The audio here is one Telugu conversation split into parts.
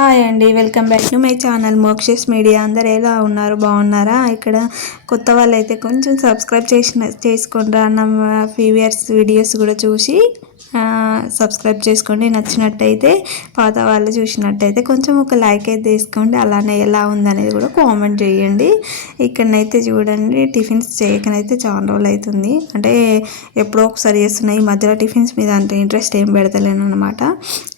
హాయ్ అండి, welcome back to my channel Moksha's media. అందరు ఎలా ఉన్నారు, బాగున్నారా? ఇక్కడ కొత్త వాళ్ళు అయితే కొంచెం సబ్స్క్రైబ్ చేసుకోండి అన్న ప్రీవియస్ వీడియోస్ కూడా చూసి సబ్స్క్రైబ్ చేసుకోండి. నచ్చినట్టయితే పాత వాళ్ళు చూసినట్టయితే కొంచెం ఒక లైక్ అయితే తీసుకోండి. అలానే ఎలా ఉందనేది కూడా కామెంట్ చేయండి. ఇక్కడనైతే చూడండి, టిఫిన్స్ చేయకనైతే చాలా రోజులు అవుతుంది. అంటే ఎప్పుడో ఒకసారి చేస్తున్నాయి. ఈ మధ్యలో టిఫిన్స్ మీద అంత ఇంట్రెస్ట్ ఏం పెడతలేను అనమాట.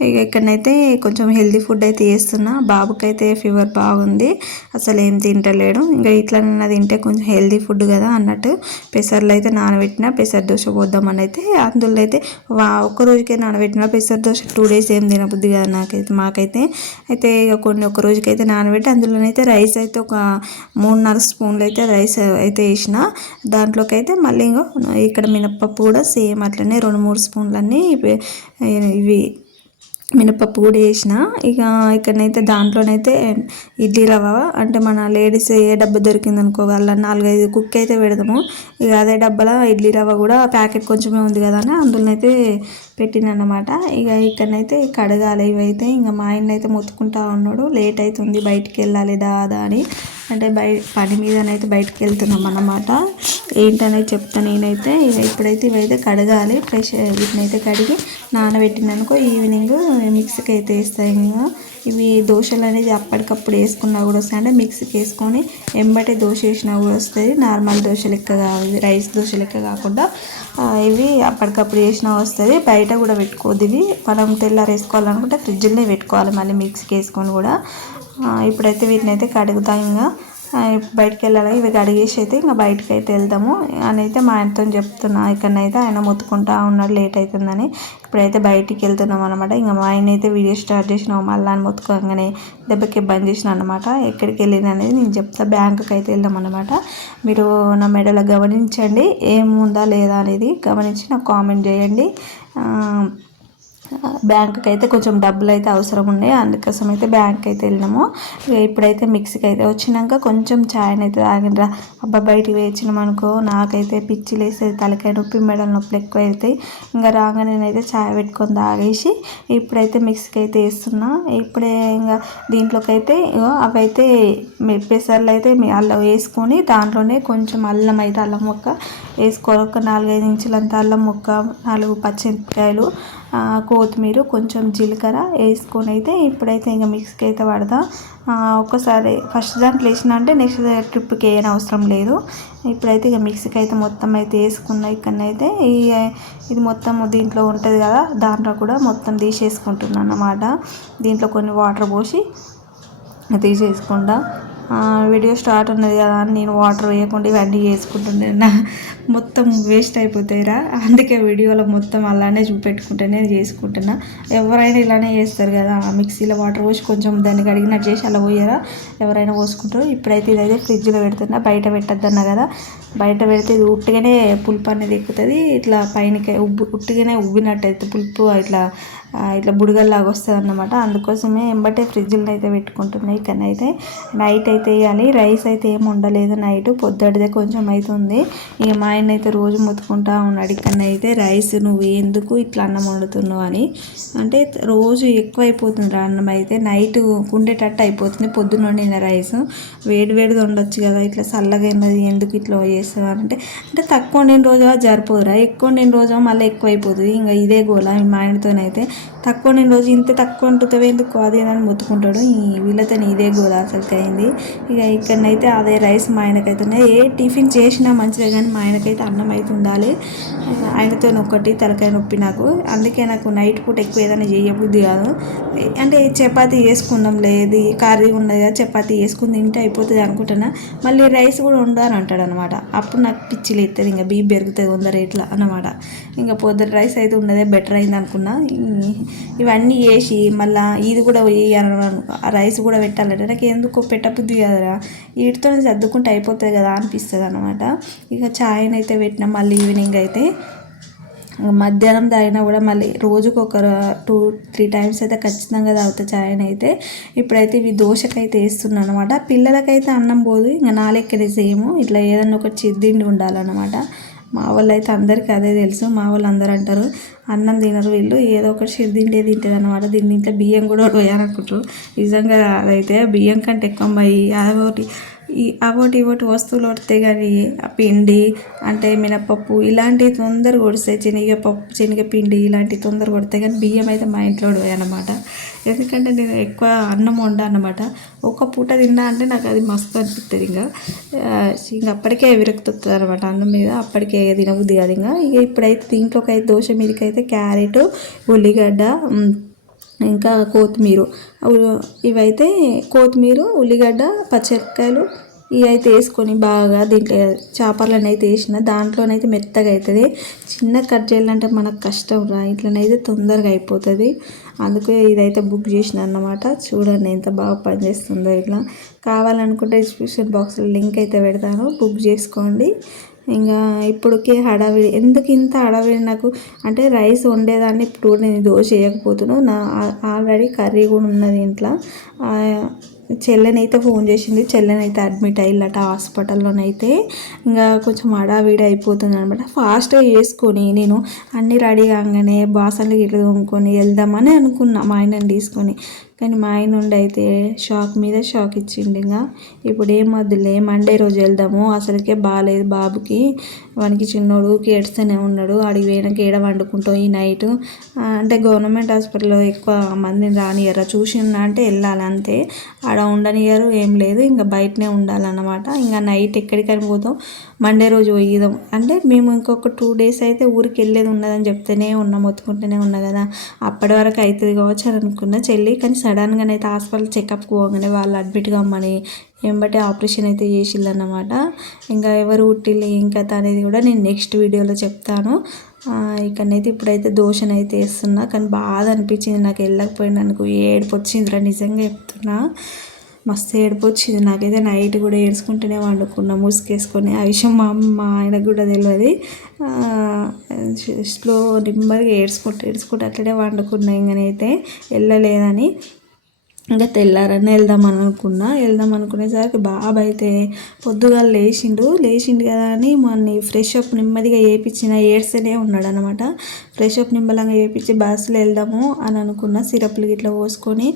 ఇక ఇక్కడనైతే కొంచెం హెల్తీ ఫుడ్ అయితే చేస్తున్నా. బాబుకైతే ఫీవర్ బాగుంది, అసలు ఏం తింటలేడు. ఇంకా ఇట్లా తింటే కొంచెం హెల్తీ ఫుడ్ కదా అన్నట్టు పెసర్లు అయితే నానబెట్టిన పెసర్ దోశ పోద్దామని అయితే అందులో అయితే ఒక్క రోజుకే నానబెట్టిన పెసర్ దోశ 2 days ఏం తినబుద్ది కదా మాకైతే. అయితే ఇక కొన్ని ఒక రోజుకైతే నానబెట్టి అందులోనైతే రైస్ అయితే ఒక 3-4 స్పూన్లు అయితే రైస్ అయితే వేసిన. దాంట్లోకి అయితే మళ్ళీ ఇక్కడ మినప్పప్పు కూడా సేమ్ అట్లనే 2-3 స్పూన్లన్నీ ఇవి మినపప్పు కూడా వేసిన. ఇక ఇక్కడనైతే దాంట్లోనైతే ఇడ్లీ రవ్వ, అంటే మన లేడీస్ ఏ డబ్బా దొరికిందనుకో వాళ్ళ 4-5 కుక్ అయితే పెడతాము. ఇక అదే డబ్బాలో ఇడ్లీ రవ్వ కూడా ప్యాకెట్ కొంచెమే ఉంది కదా అని అందులోనైతే పెట్టినన్నమాట. ఇక ఇక్కడనైతే కడగాలి ఇవైతే. ఇంకా మా ఆయన అయితే మొత్తుకుంటా ఉన్నాడు, లేట్ అవుతుంది బయటికి వెళ్ళాలి దాదా అని. అంటే పని మీదనైతే బయటకు వెళ్తున్నాం అన్నమాట. ఏంటనేది చెప్తా నేనైతే. ఇక ఇప్పుడైతే ఇవైతే కడగాలి. ఫ్రెష్ వీటినైతే కడిగి నానబెట్టిననుకో ఈవినింగ్ మిక్సీకి అయితే వేస్తాయి. ఇంకా ఇవి దోశలు అనేది అప్పటికప్పుడు వేసుకున్నా కూడా వస్తాయి. అంటే మిక్సీకి వేసుకొని ఎంబటే దోశ వేసినా కూడా వస్తుంది. నార్మల్ దోశ లెక్క కాదు, రైస్ దోశ లెక్క కాకుండా ఇవి అప్పటికప్పుడు వేసినా వస్తుంది. బయట కూడా పెట్టుకోవద్దు. ఇవి మనం తెల్లారి వేసుకోవాలనుకుంటే ఫ్రిడ్జ్లోనే పెట్టుకోవాలి, మళ్ళీ మిక్సీకి వేసుకొని కూడా. ఇప్పుడైతే వీటిని అయితే కడుగుతాం. ఇంకా బయటకు వెళ్ళాలి. ఇవి కడిగేసి అయితే ఇంకా బయటకు అయితే వెళ్దాము అని అయితే మా ఆయనతో చెప్తున్నా. ఇక్కడనైతే ఆయన మొత్తుకుంటా ఉన్నాడు లేట్ అవుతుందని. ఇప్పుడైతే బయటికి వెళ్తున్నాం అనమాట. ఇంకా మా ఆయన అయితే వీడియో స్టార్ట్ చేసినాం, మళ్ళీ అని మొత్తుకోగానే దెబ్బకి బంద్ చేసిన అనమాట. ఎక్కడికి వెళ్ళింది అనేది నేను చెప్తా. బ్యాంకుకి అయితే వెళ్ళాం అనమాట. మీరు నా మెడలో గమనించండి, ఏముందా లేదా అనేది గమనించి నాకు కామెంట్ చేయండి. బ్యాంకుకి అయితే కొంచెం డబ్బులు అయితే అవసరం ఉండే, అందుకోసం అయితే బ్యాంక్కి అయితే వెళ్ళినాము. ఇప్పుడైతే మిక్సీకి అయితే వచ్చినాక కొంచెం ఛాయ్ని అయితే తాగినరా. అబ్బా బయటికి వేయించినాం అనుకో నాకైతే పిచ్చి లేసేది, తలకాయ నొప్పి మెడల నొప్పులు ఎక్కువ అవుతాయి. ఇంకా రాగా నేనైతే ఛాయ్ పెట్టుకొని తాగేసి ఇప్పుడైతే మిక్సీకి అయితే వేస్తున్నా. ఇప్పుడే ఇంకా దీంట్లోకి అయితే అవైతే పెసర్లు అయితే అల్లం వేసుకొని దాంట్లోనే కొంచెం అల్లం అయితే అల్లం ముక్క వేసుకోవాలి. ఒక 4-5 ఇంచులంత అల్లం ముక్క, 4 పచ్చిమిరపకాయలు, కొత్తిమీర, కొంచెం జీలకర్ర వేసుకొని అయితే ఇప్పుడైతే ఇంకా మిక్సీకి అయితే పడతా. ఒక్కసారి ఫస్ట్ దాంట్లో వేసిన అంటే నెక్స్ట్ ట్రిప్కి వేయని అవసరం లేదు. ఇప్పుడైతే ఇక మిక్సీకి అయితే మొత్తం అయితే వేసుకున్నా. ఇక్కడనైతే ఇది మొత్తం దీంట్లో ఉంటుంది కదా, దాంట్లో కూడా మొత్తం తీసేసుకుంటున్నాను అన్నమాట. దీంట్లో కొన్ని వాటర్ పోసి తీసేసుకుంటా. వీడియో స్టార్ట్ ఉన్నది కదా అని నేను వాటర్ వేయకుండా ఇవన్నీ చేసుకుంటున్నా. మొత్తం వేస్ట్ అయిపోతాయిరా, అందుకే వీడియోలో మొత్తం అలానే చూపెట్టుకుంటేనే చేసుకుంటున్నా. ఎవరైనా ఇలానే చేస్తారు కదా, మిక్సీలో వాటర్ పోసి కొంచెం దాన్ని కడిగినట్టు చేసి అలా పోయారా, ఎవరైనా పోసుకుంటారు. ఇప్పుడైతే ఇదైతే ఫ్రిడ్జ్లో పెడుతున్నా, బయట పెట్టద్దన్నా కదా. బయట పెడితే ఇది ఉట్టిగానే పులుపు అనేది ఎక్కుతుంది, ఇట్లా పైనకి ఉట్టిగానే ఉబ్బినట్టు అయితే పులుపు ఇట్లా బుడగల్లాగా వస్తుంది అన్నమాట. అందుకోసమే ఎంబటే ఫ్రిడ్జ్లో అయితే పెట్టుకుంటున్నాయి. కానీ అయితే నైట్ అయితే వేయాలి. రైస్ అయితే ఏమి ఉండలేదు నైట్, పొద్దుటిదే కొంచెం అవుతుంది. ఇక మా ఆయన అయితే రోజు మొత్తుకుంటా ఉన్నాడు, ఇక్కడనే అయితే రైస్ నువ్వు ఎందుకు ఇట్లా అన్నం వండుతున్నావు అని. అంటే రోజు ఎక్కువ అయిపోతుంది అన్నం అయితే, నైట్ ఉండేటట్టు అయిపోతుంది. పొద్దున్న వండిన రైస్ వేడి వేడిగా ఉండొచ్చు కదా, ఇట్లా చల్లగా ఉన్నది ఎందుకు ఇట్లా చేస్తావు అంటే తక్కువ వండిన రోజు సరిపోదురా, ఎక్కువ వండిన రోజు మళ్ళీ ఎక్కువ అయిపోతుంది. ఇంకా ఇదే గోల మా ఆయనతోనైతే. తక్కువ వండిన రోజు ఇంత తక్కువ వండుతావు ఎందుకు అది అని మొత్తుకుంటాడు. వీళ్ళతో ఇదే గోల అసలుకి అయింది. ఇక ఇక్కడనైతే అదే రైస్ మా ఆయనకైతే ఏ టిఫిన్ చేసినా మంచిదే, కానీ మా ఆయనకైతే అన్నం అయితే ఉండాలి. ఆయనతో ఒకటి తలకాయ నొప్పి నాకు. అందుకే నాకు నైట్ పూట ఎక్కువ ఏదైనా చేయబుద్ధి కాదు. అంటే చపాతీ చేసుకుందాం లేదు, కర్రీ ఉన్నది కదా చపాతీ చేసుకుని తింటే అయిపోతుంది అనుకుంటున్నా. మళ్ళీ రైస్ కూడా ఉండాలని అంటాడు అనమాట. అప్పుడు నాకు పిచ్చి లేస్తుంది, ఇంకా బీపీ పెరుగుతుంది 100 రేట్ల అన్నమాట. ఇంకా పొద్దున రైస్ అయితే ఉన్నదే బెటర్ అయింది అనుకున్నా. ఇవన్నీ వేసి మళ్ళీ ఇది కూడా వేయాలి, ఆ రైస్ కూడా పెట్టాలంటే నాకు ఎందుకో పెట్టబుద్ధి కదరా, వీటితో సర్దుకుంటే అయిపోతుంది కదా అనిపిస్తుంది అనమాట. ఇక ఛాయ్ని అయితే పెట్టినా. మళ్ళీ ఈవినింగ్ అయితే మధ్యాహ్నం తాగినా కూడా మళ్ళీ రోజుకు ఒక 2-3 టైమ్స్ అయితే ఖచ్చితంగా తాగుతా ఛాయ్ని అయితే. ఇప్పుడైతే ఇవి దోశకైతే వేస్తున్నాను అనమాట. పిల్లలకైతే అన్నం పోదు, ఇంకా నాలెక్కనే సేమ్ ఇట్లా ఏదన్నా ఒక చిద్దిండి ఉండాలన్నమాట. మా వాళ్ళు అయితే అందరికీ అదే తెలుసు. మా వాళ్ళు అందరూ అంటారు అన్నం తినరు వీళ్ళు, ఏదో ఒకటి తింటే తింటుంది అనమాట. దీన్ని ఇంట్లో బియ్యం కూడా పోయాలనుకుంటారు. నిజంగా అదైతే బియ్యం కంటే ఎక్కువ అమ్మాయి అదొకటి అవోటి ఇవోటి వస్తువులు వస్తాయి కానీ ఆ పిండి అంటే మినపప్పు ఇలాంటివి తొందరగా కొడుస్తాయి. శనగపప్పు శనగపిండి ఇలాంటివి తొందరగా కొడతాయి కానీ బియ్యం అయితే మా ఇంట్లో అనమాట. ఎందుకంటే నేను ఎక్కువ అన్నం వండా అనమాట. ఒక్క పూట తిన్నా అంటే నాకు అది మస్తు అనిపిస్తుంది. ఇంకా అప్పటికే విరక్తుంది అనమాట అన్నం మీద, అప్పటికే తినబుద్ది కాదు. ఇక ఇప్పుడైతే దీంట్లోకి అయితే దోశ మీదకి అయితే క్యారెట్, ఉల్లిగడ్డ, ఇంకా కొత్తిమీర, ఇవైతే కొత్తిమీర, ఉల్లిగడ్డ, పచ్చిమిరపకాయలు ఇవి అయితే వేసుకొని బాగా దీంట్లో చేపలను అయితే వేసిన దాంట్లోనైతే మెత్తగా అవుతుంది. చిన్న కట్ చేయాలంటే మనకు కష్టం రా, ఇట్లనైతే తొందరగా అయిపోతుంది. అందుకే ఇదైతే బుక్ చేసిన అన్నమాట. చూడండి ఎంత బాగా పనిచేస్తుందో. ఇట్లా కావాలనుకుంటే డిస్క్రిప్షన్ బాక్స్లో లింక్ అయితే పెడతాను, బుక్ చేసుకోండి. ఇంకా ఇప్పటికే హడావిడి ఎందుకు ఇంత హడావిడి నాకు అంటే రైస్ వండేదాన్ని ఇప్పుడు నేను దోశ వేయకపోతున్నాను. ఆల్రెడీ కర్రీ కూడా ఉన్నది ఇంట్లో. చెల్లెనైతే ఫోన్ చేసింది, చెల్లెనైతే అడ్మిట్ అయ్యిల్లట హాస్పిటల్లోనైతే. ఇంకా కొంచెం హడావిడి అయిపోతుంది అనమాట. ఫాస్ట్గా చేసుకొని నేను అన్నీ రెడీ కాగానే బాసన్లు గిట్ల తోముకొని వెళ్దామని అనుకున్నా మా ఆయనని తీసుకొని. కానీ మా ఆయన నుండి అయితే షాక్ మీద షాక్ ఇచ్చిండు. ఇంకా ఇప్పుడు ఏం వద్దులే మండే రోజు వెళ్దాము, అసలుకే బాగాలేదు బాబుకి, వానికి చిన్నోడు ఏడుస్తూనే ఉన్నాడు, అడిగి పోయినాక ఏడ వండుకుంటాం ఈ నైట్ అంటే గవర్నమెంట్ హాస్పిటల్లో ఎక్కువ మందిని రానియరా, చూసినా అంటే వెళ్ళాలి అంతే, ఆడ ఉండనియరు ఏం లేదు, ఇంకా బయటనే ఉండాలన్నమాట. ఇంకా నైట్ ఎక్కడికని పోతాం, మండే రోజు పోయిదాం అంటే మేము ఇంకొక 2 days అయితే ఊరికి వెళ్ళేది ఉన్నదని చెప్తూనే ఉన్నా, మొత్తుకుంటూనే ఉన్నా కదా, అప్పటి వరకు అవుతుంది కావచ్చు అని అనుకున్న చెల్లి. కానీ సడన్గానే అయితే హాస్పిటల్ చెకప్కి పోగానే వాళ్ళు అడ్మిట్ కమ్మని వెంబటే ఆపరేషన్ అయితే చేసిల్లన్నమాట. ఇంకా ఎవరు పుట్టిల్లు ఇంకా అనేది కూడా నేను నెక్స్ట్ వీడియోలో చెప్తాను. ఇక్కడనైతే ఇప్పుడైతే దోశనైతే వేస్తున్నా. కానీ బాధ అనిపించింది నాకు, వెళ్ళకపోయినందుకు ఏడుపు వచ్చిందిరా నిజంగా చెప్తున్నా, మస్తు ఏడుపు వచ్చింది నాకైతే. నైట్ కూడా ఏడ్చుకుంటూనే వండుకున్నా ముసుగేసుకొని. ఆ విషయం మా ఆయనకు కూడా తెలియదు. స్లో నెమ్మదిగా ఏడ్చుకుంటూ అట్లనే వండుకున్నా. ఇంకనైతే వెళ్ళలేదని ఇంకా తెల్లారని వెళ్దాం అనుకునేసరికి బాబు అయితే పొద్దుగా లేచిండు కదా అని మొన్న ఫ్రెష్ అప్ నెమ్మదిగా వేయించిన, ఏడ్స్తూనే ఉన్నాడు అనమాట. ఫ్రెష్ అప్ నిమ్మలంగా వేయించి బస్సులో వెళ్దాము అని అనుకున్న, సిరప్లు ఇట్లా పోసుకొని.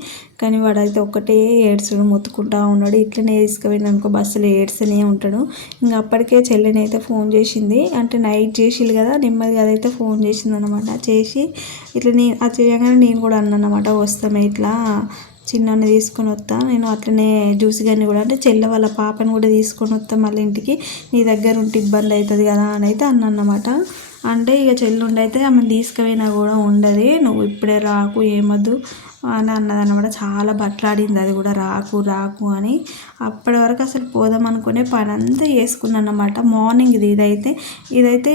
కానీ వాడైతే ఒక్కటే ఏడ్చుడు, మొత్తుకుంటా ఉన్నాడు. ఇట్లనే తీసుకుపోయింది అనుకో బస్సులో ఏడ్స్తూనే ఉంటాడు. ఇంకా అప్పటికే చెల్లిని అయితే ఫోన్ చేసింది, అంటే నైట్ చేసిల్లు కదా నెమ్మదిగా, అదైతే ఫోన్ చేసింది అనమాట. చేసి ఇట్లా అది చేయగానే నేను కూడా అన్నమాట, వస్తామే ఇట్లా చిన్నని తీసుకొని వస్తా నేను, అట్లనే జ్యూస్ కానీ కూడా అంటే చెల్లె వాళ్ళ పాపని కూడా తీసుకొని వస్తా మళ్ళీ ఇంటికి, నీ దగ్గర ఉంటే ఇబ్బంది అవుతుంది కదా అని అయితే అన్నమాట. అంటే ఇక చెల్లుండి అయితే ఆమెను తీసుకుపోయినా కూడా ఉండదు, నువ్వు ఇప్పుడే రాకు ఏమొద్దు అని అన్నదన్నమాట. చాలా బట్లాడింది అది కూడా, రాకు అని. అప్పటి వరకు అసలు పోదాం అనుకునే పని అంతా చేసుకున్నాను అన్నమాట. మార్నింగ్ ఇదైతే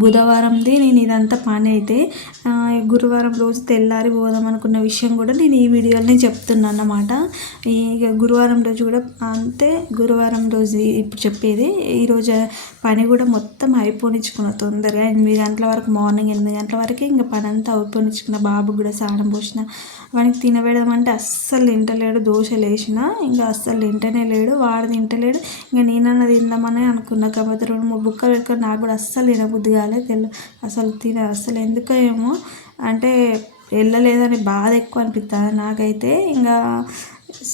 బుధవారంది నేను ఇదంతా పని అయితే. గురువారం రోజు తెల్లారి పోదాం అనుకున్న విషయం కూడా నేను ఈ వీడియోలోనే చెప్తున్నాను అన్నమాట. ఇక గురువారం రోజు కూడా అంతే, గురువారం రోజు ఇప్పుడు చెప్పేది. ఈరోజు పని కూడా మొత్తం అయిపోనిచ్చుకున్న తొందరగా 8 గంటల వరకు, మార్నింగ్ 8 గంటల వరకు ఇంకా పని అంతా అయిపోనిచ్చుకున్న. బాబుకి కూడా స్నానం పోసిన, వానికి తినబెడదామంటే అస్సలు తింటలేడు. దోశలు వేసినా ఇంకా అస్సలు తింటనే లేడు, వాడు తింటలేడు. ఇంకా నేనన్నా తిందామని అనుకున్నా, కాకపోతే 2-3 బుక్కలు పెట్టుకొని నాకు కూడా అస్సలు తినబుద్ధి కాలేదు. అసలు ఎందుకో ఏమో అంటే వెళ్ళలేదని బాధ ఎక్కువ అనిపిస్తుంది నాకైతే. ఇంకా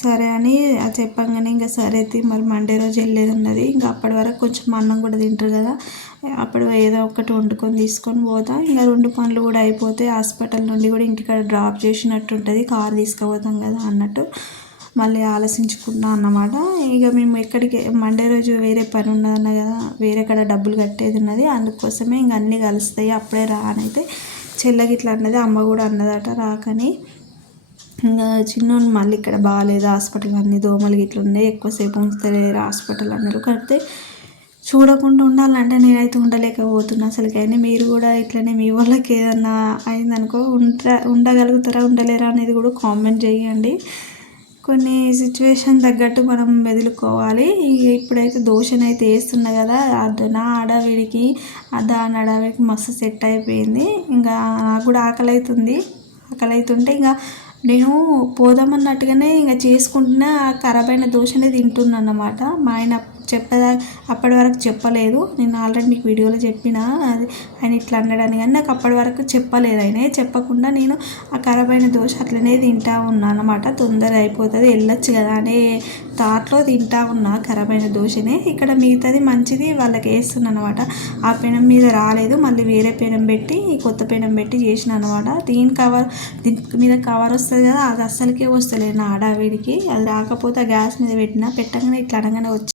సరే అని చెప్పంగానే ఇంకా సరే మళ్ళీ మండే రోజు వెళ్ళేది ఉన్నది. ఇంకా అప్పటి వరకు కొంచెం అన్నం కూడా తింటారు కదా, అప్పుడు ఏదో ఒకటి వండుకొని తీసుకొని పోతా. ఇంకా 2 పనులు కూడా అయిపోతే హాస్పిటల్ నుండి కూడా ఇంటికాడ డ్రాప్ చేసినట్టు ఉంటుంది, కారు తీసుకుపోతాం కదా అన్నట్టు మళ్ళీ ఆలోచించుకున్నా అన్నమాట. ఇక మేము ఎక్కడికి మండే రోజు వేరే పని ఉన్నదన్న కదా, వేరే కాడ డబ్బులు కట్టేది ఉన్నది, అందుకోసమే ఇంక అన్నీ కలుస్తాయి అప్పుడే రా అని అయితే చెల్లెకి ఇట్లా అన్నది. అమ్మ కూడా అన్నదట రాకని. ఇంకా చిన్నోని మళ్ళీ ఇక్కడ బాగాలేదు హాస్పిటల్, అన్ని దోమలు ఇట్లా ఉన్నాయి, ఎక్కువసేపు ఉంచలేరు హాస్పిటల్ అన్నారు. కాకపోతే చూడకుండా ఉండాలంటే నేనైతే ఉండలేకపోతున్నా అసలుకైనా. మీరు కూడా ఇట్లనే మీ వాళ్ళకి ఏదన్నా అయిందనుకో ఉండగలుగుతారా ఉండలేరా అనేది కూడా కామెంట్ చేయండి. కొన్ని సిచ్యువేషన్ తగ్గట్టు మనం మెదులుకోవాలి. ఇప్పుడైతే దోశనైతే వేస్తున్నా కదా, నా ఆడవిడికి దాని ఆడవిడికి మస్తు సెట్ అయిపోయింది. ఇంకా నాకు కూడా ఆకలి అవుతుంటే ఇంకా నేను పోదామన్నట్టుగానే ఇంకా చేసుకుంటున్నా ఖరాబ్ అయిన దోశనే తింటున్నాను అన్నమాట. మా ఆయన అప్పటి వరకు చెప్పలేదు. నేను ఆల్రెడీ మీకు వీడియోలో చెప్పిన అది ఆయన ఇట్లా అన్నాడని, కానీ నాకు అప్పటి వరకు చెప్పలేదు. ఆయన చెప్పకుండా నేను ఆ ఖరాబ్ అయిన దోశ అట్లనే తింటా ఉన్నాను అనమాట. తొందర అయిపోతుంది, వెళ్ళొచ్చు కదా అనే థాట్లో తింటా ఉన్నా ఖరాబ్ అయిన దోశనే. ఇక్కడ మిగతాది మంచిది వాళ్ళకి వేస్తున్నాను అనమాట. ఆ పెనం మీద రాలేదు, మళ్ళీ వేరే పెనం పెట్టి కొత్త పెనం పెట్టి చేసిన అనమాట. దీని మీద కవర్ వస్తుంది కదా, అది అస్సలకే వస్తలేదు నా ఆడావిడికి. అది రాకపోతే గ్యాస్ మీద పెట్టగానే ఇట్లా అనగానే వచ్చి